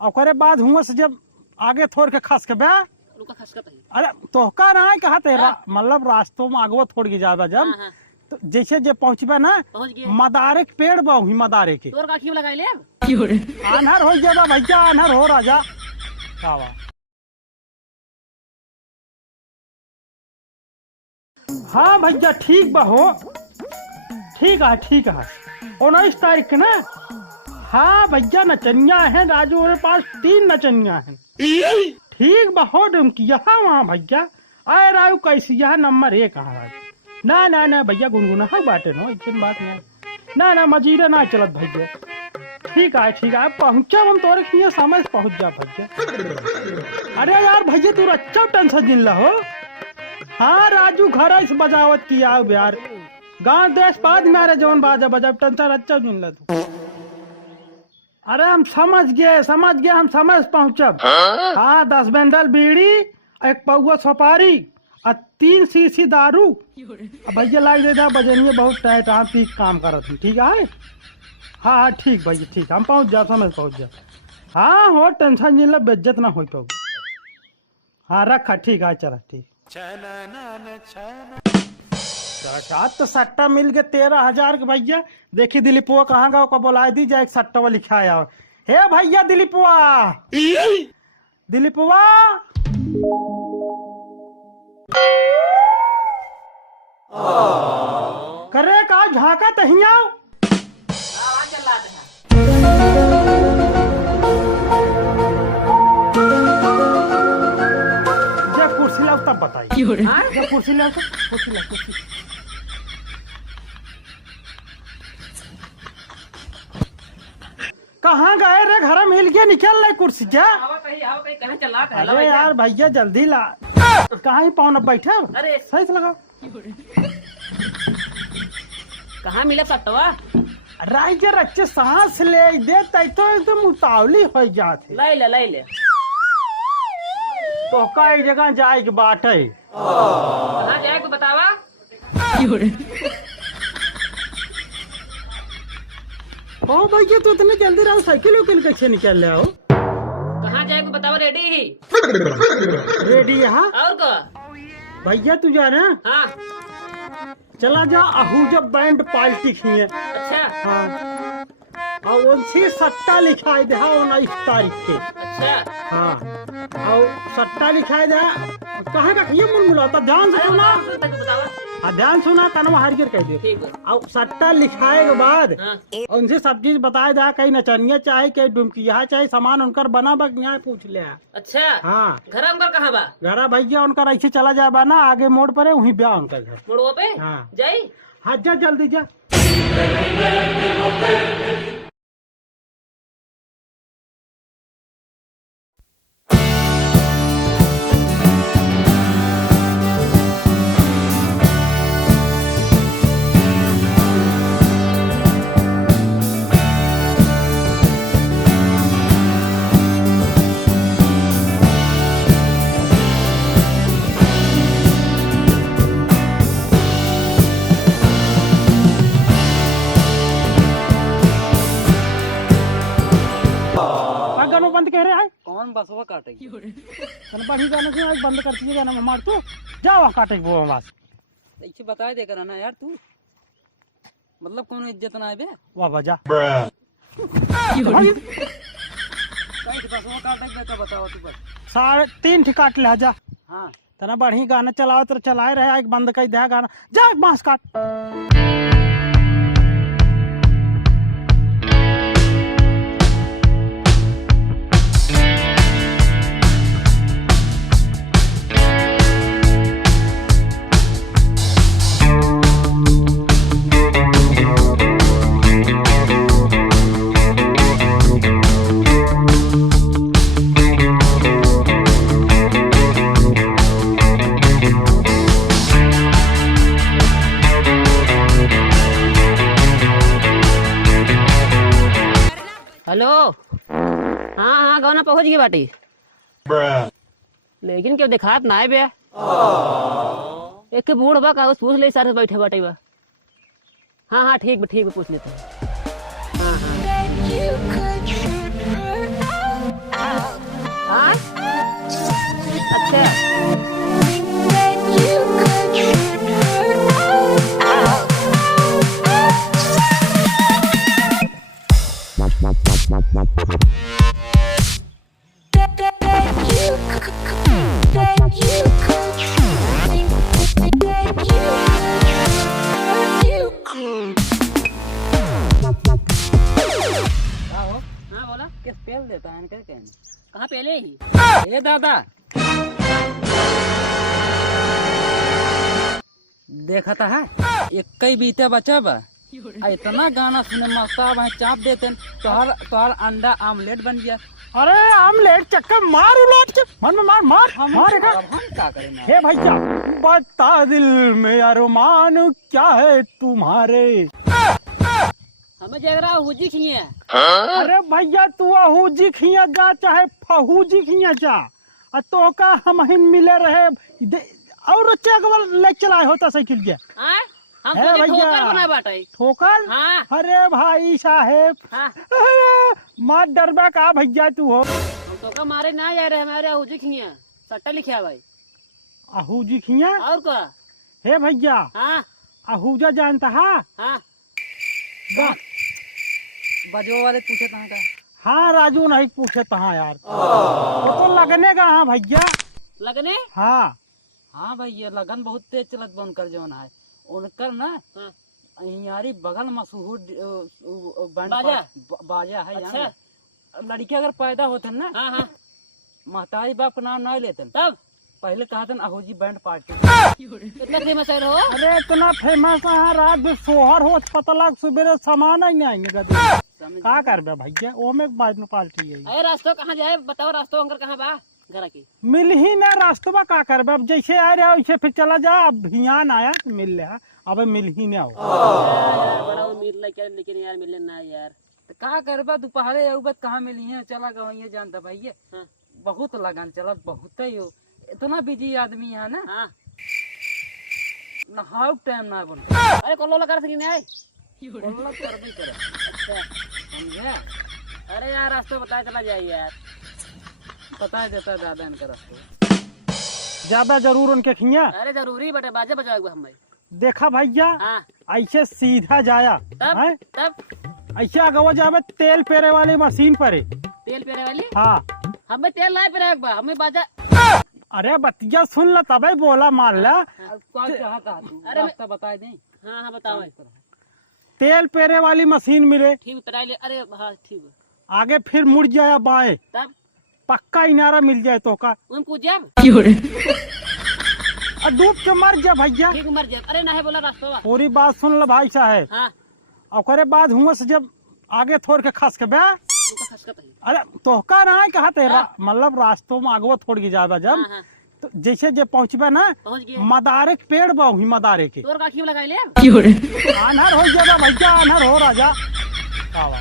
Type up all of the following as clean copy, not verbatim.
ओकरे बाद हुआ से जब आगे थोड़ के खस के बे अरे तोहका ना कहा तेरा मतलब रास्तों में आगो थोड़ के जाबे जब तो जैसे जे पहुंचबे ना मदारे के पेड़ बा वही मदारे के तोर काठी में लगाई ले आनहर हो जाबा भैया आनहर हो राजा कावा। हाँ भैया ठीक बा हो ठीक है 19 तारीख के ना। हाँ भैया नचनिया है राजू मेरे पास 3 नचनिया है। ठीक बा हो डुमकिया वहाँ भैया आए राजू कैसी यह नंबर 1 कहाँ राजू ना भैया गुनगुना है बाटे नो इतनी बात नहीं ना मजीरे ना चलत भैया। ठीक है पहुँचा हम तोरे खिए समय से पहुँच जा भैया। अरे यार भैया तू अच्छा टेंशन जिन ला हो। हाँ राजू घर से बजावत किया यार गांव देश बाद मारे जवन बाजा बजा टेंशन अच्छा जिन ला तू। अरे हम समझ गए हम समझ पहुँचब। हाँ 10 बंडल बीड़ी 1 पौवा सुपारी और 3 शीशी दारू भैया लाग दे बजनिए बहुत टाइट हाँ पीक काम करत हूँ। ठीक है हाँ ठीक भैया ठीक हम पहुँच जा समय पहुँच जा। हाँ हो टेंशन जिन ला बेइज्जत ना हो पाऊ। हाँ रखा ठीक है चला ठीक। तो सट्टा मिल गया 13,000 के भैया। देखी दिलीपुआ कहाँ गया को बोला दी जाए सट्टा वाला लिखा आया हे भैया दिलीपुआ करे का झाका तहिया जब कुर्सी लाओ तब बताइए। जब कुर्सी लाओ कुर्सी कहाँ गए रे घर मिल के निकल रहे कुर्सी जा। अरे यार भैया जल्दी ला कहाँ ही पाँव बैठे अरे सही से लगा कहाँ मिला सट्टवा राइजर अच्छे सांस ले दे तो एकदम उतावली हो जाते ले तो कई जगह जाए के बाट है कहाँ जाए को बतावा ओ भैया तू इतने जल्दी रहो साइकिल कैसे निकल रहे हो। कहाँ जाए को बतावा रेडी यहाँ और का भैया तू जा रहे हाँ चला जा आहूजा बैंड पार्टी खिए। अच्छा हाँ और उनसे सट्टा लिखाई दे 19 तारीख के। अच्छा हाँ और सट्टा लिखाई दे कहाँ का ये मुलमुलाता ध्यान से सुना ध्यान सुना कनवा हार गिर कह दे और सट्टा लिखाए के बाद उनसे सब चीज बताए जा कहीं नचनिया चाहे कहीं डुमकिया चाहे सामान उनकर बना बक न्याय पूछ ले। अच्छा हाँ घर उनका कहाँ बा घर भैया उनका ऐसे चला जाए बा ना आगे मोड़ पर है वहीं ब्याह उनका घर मोड़वा पे हाँ जाई हाँ जा जल्दी जा। बंद कह रहे हैं कौन बसवा काटेगी बढ़ी गाना से बंद कर दीजिए गाना मार तो जाओ काटे वो बस ऐसे बता दे कर ना यार तू मतलब कौन इज्जत ना बे वाह बजा बताओ तू बस 3 काट ले जा। हाँ तना बढ़ी गाना चलाओ तो चलाए रहे एक बंद कर दे गाना जा बांस काट। हेलो हाँ गाना पहुंच गई बाटी लेकिन क्यों दिखात ना है बे एक बूढ़ बा कागज पूछ ले सारे बैठे बाटे बा। हाँ ठीक बा पूछ लेते हैं। हाँ बताया क्या कहने कहाँ पहले ही ए दादा देखा था है एक कई बीते बचा बा आ इतना गाना सुने मस्त भाई चाप देते तोहर तोहर अंडा आमलेट बन गया। अरे आमलेट चक्कर मार उलट के मन में मार मार मार अब हम क्या करें ना? हे भैया बता दिल में अरमान क्या है तुम्हारे। हमें जग रहा हुजी खिए अरे भैया तू आहूजी खिया जा चाहे फहूजी खिया जा तो का हम हिन मिले रहे और चेक ले चलाए होता साइकिल के हम है तो भैया। ठोकर बना बाटे ठोकर। हाँ अरे भाई साहेब हाँ अरे मार डरबा का भैया तू हो। हम तो का मारे ना जा रहे हमारे हुजी खिए सट्टा लिखा भाई आहूजी खिया और का हे भैया हाँ आहूजा जानता है हाँ बजो वाले पूछे कहाँ का? हाँ राजू नहीं पूछे तहाँ यार वो तो लगने का हाँ भैया लगने हाँ हाँ भैया लगन बहुत तेज चलत बन कर जवन है उनकर ना हाँ। यारी बगल मशहूर बैंड बाजा? बाजा है अच्छा। यार लड़की अगर पैदा होते ना हाँ हाँ महतारी बाप का नाम नहीं लेते तब पहले कहा था आहूजी बैंड पार्टी। इतना फेमस है रहो अरे इतना फेमस है रात में सोहर हो पता लग सुबह सामान ही नहीं आएंगे कभी समझ का कर बे भैया वो में बाद में पार्टी है अरे रास्तों कहाँ जाए बताओ रास्तों अंकर कहाँ बा घर की मिल ही ना रास्ता का कर बे अब जैसे आ रहा वैसे फिर चला जा अब भियान आया तो मिल रहा अब मिल ही ना हो यार बड़ा उम्मीद लेके लेकिन यार मिले ना यार तो का करबा दोपहरे अवबत कहाँ मिली है चला गवा ये जानता भैया हाँ। बहुत लगन चलत बहुत ही हो इतना बिजी आदमी है ना हाँ नहाओ टाइम ना बन अरे कॉल लगा सकी नहीं बोलना कर भी करे अच्छा समझे अरे यार रास्ता बता चला जाए यार बता देता दादा इनका रास्ता ज्यादा जरूर उनके खिया अरे जरूरी बटे बाजे बजाओगे हमें देखा भैया हाँ ऐसे सीधा जाया तब हैं? तब ऐसे अगवा जावे तेल पेरे वाली मशीन पर ही। तेल पेरे वाली हाँ हमें तेल ना पेरे एक बार हमें बाजा अरे बतिया सुन ला तबे बोला मान ला अब कौन कहा था तू अरे रास्ता बता दे हाँ हाँ बताओ तेल पेरे वाली मशीन मिले ठीक पेराई ले अरे हाँ ठीक है आगे फिर मुड़ जाया बाएं तब पक्का इनारा मिल जाए तो का उन पूछ जाब और डूब के मर जा भैया। ठीक मर जाए अरे ना है बोला रास्ता बा पूरी बात सुन लो भाई साहब हाँ ओकरे बाद हुआ से जब आगे थोड़ के खस के बे उनका खसकत है अरे तोहका ना कहा तेरा मतलब रास्तों में आगवा थोड़ के जाबा जब हाँ हाँ तो जैसे जब पहुंचबे ना पहुंच गए मदारे के पेड़ बा वही मदारे के तोर काखी में लगाई ले आनहर हो जाबा भैया आनहर हो राजा कावा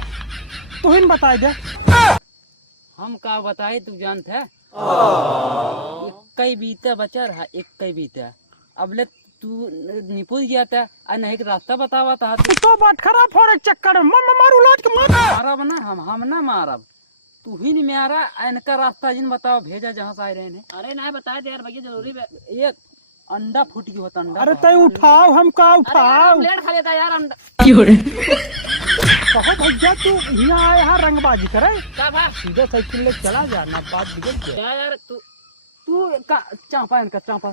तू हिन बताए दे हम का बताए तू जानते है कई बीता बचा रहा एक कई बीता अब ले तू निपुल गया था और नहीं रास्ता बतावा था तो बात खराब हो रही चक्कर में मारू लाज के मार मारब ना हम ना मारब तू ही नहीं मारा इनका रास्ता जिन बताओ भेजा जहाँ से आए रहे ने अरे ना बता दे यार भैया जरूरी बे एक अंडा फूट गया होता अंडा अरे तय उठाओ हम का उठाओ प्लेट खा लेता यार अंडा कहो भैया तू यहाँ आया है रंगबाजी करे का भा सीधे साइकिल ले चला जा ना बात बिगड़ गया क्या यार तू तू का चापा इनका चापा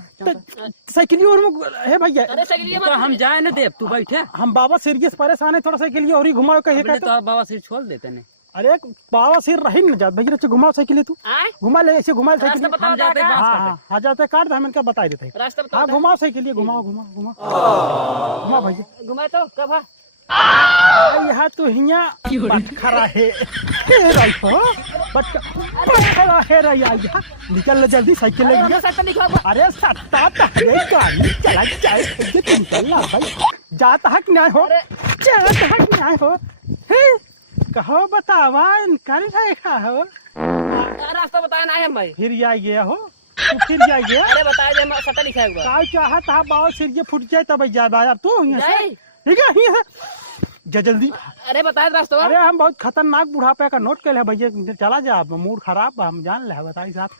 साइकिल और है भैया अरे सगली तो हम जाए ना देव तू बैठे हम बाबा सीरियस परेशान है थोड़ा साइकिल और ही घुमाओ कहीं बोले का तो बाबा सिर छोड़ देते ने अरे बाबा सिर रही न जात भैया अच्छा घुमाओ साइकिल तू आए घुमा ले ऐसे घुमा रास्ता साइकिल बताओ हम जाते का? बांस हाँ काटे। हाँ हाँ जाते काट हम इनका बता देते हैं रास्ता हाँ बताओ घुमाओ साइकिल घुमाओ घुमाओ घुमाओ घुमा भैया घुमाए तो का भा यहाँ तो हिया खरा है रही हो खरा है रही यहाँ निकल ले जल्दी साइकिल ले अरे सट्टा लिखा हुआ अरे सत्ता तहरे गाड़ी चला जाए ये निकल ला भाई जाता हक न्याय हो जाता हक न्याय हो हे कहो बतावा इनका देखा हो रास्ता बताया ना है भाई फिर जा गया हो तू फिर जा गया अरे बता दे मैं सट्टा लिखा हुआ का चाहत हा बाव सिर ये फुट जाए तब जा यार तू यहाँ से जाए ठीक है यहाँ से जा जल्दी अरे बता दे रास्ता अरे हम बहुत खतरनाक बुढ़ापे का नोट कर भैया चला जा मूड खराब बा हम जान ले बताई साहब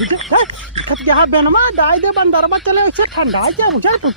दिखत यहाँ बेनमा दाई दे बंदरवा चले ऐसे ठंडा जा बुझा तू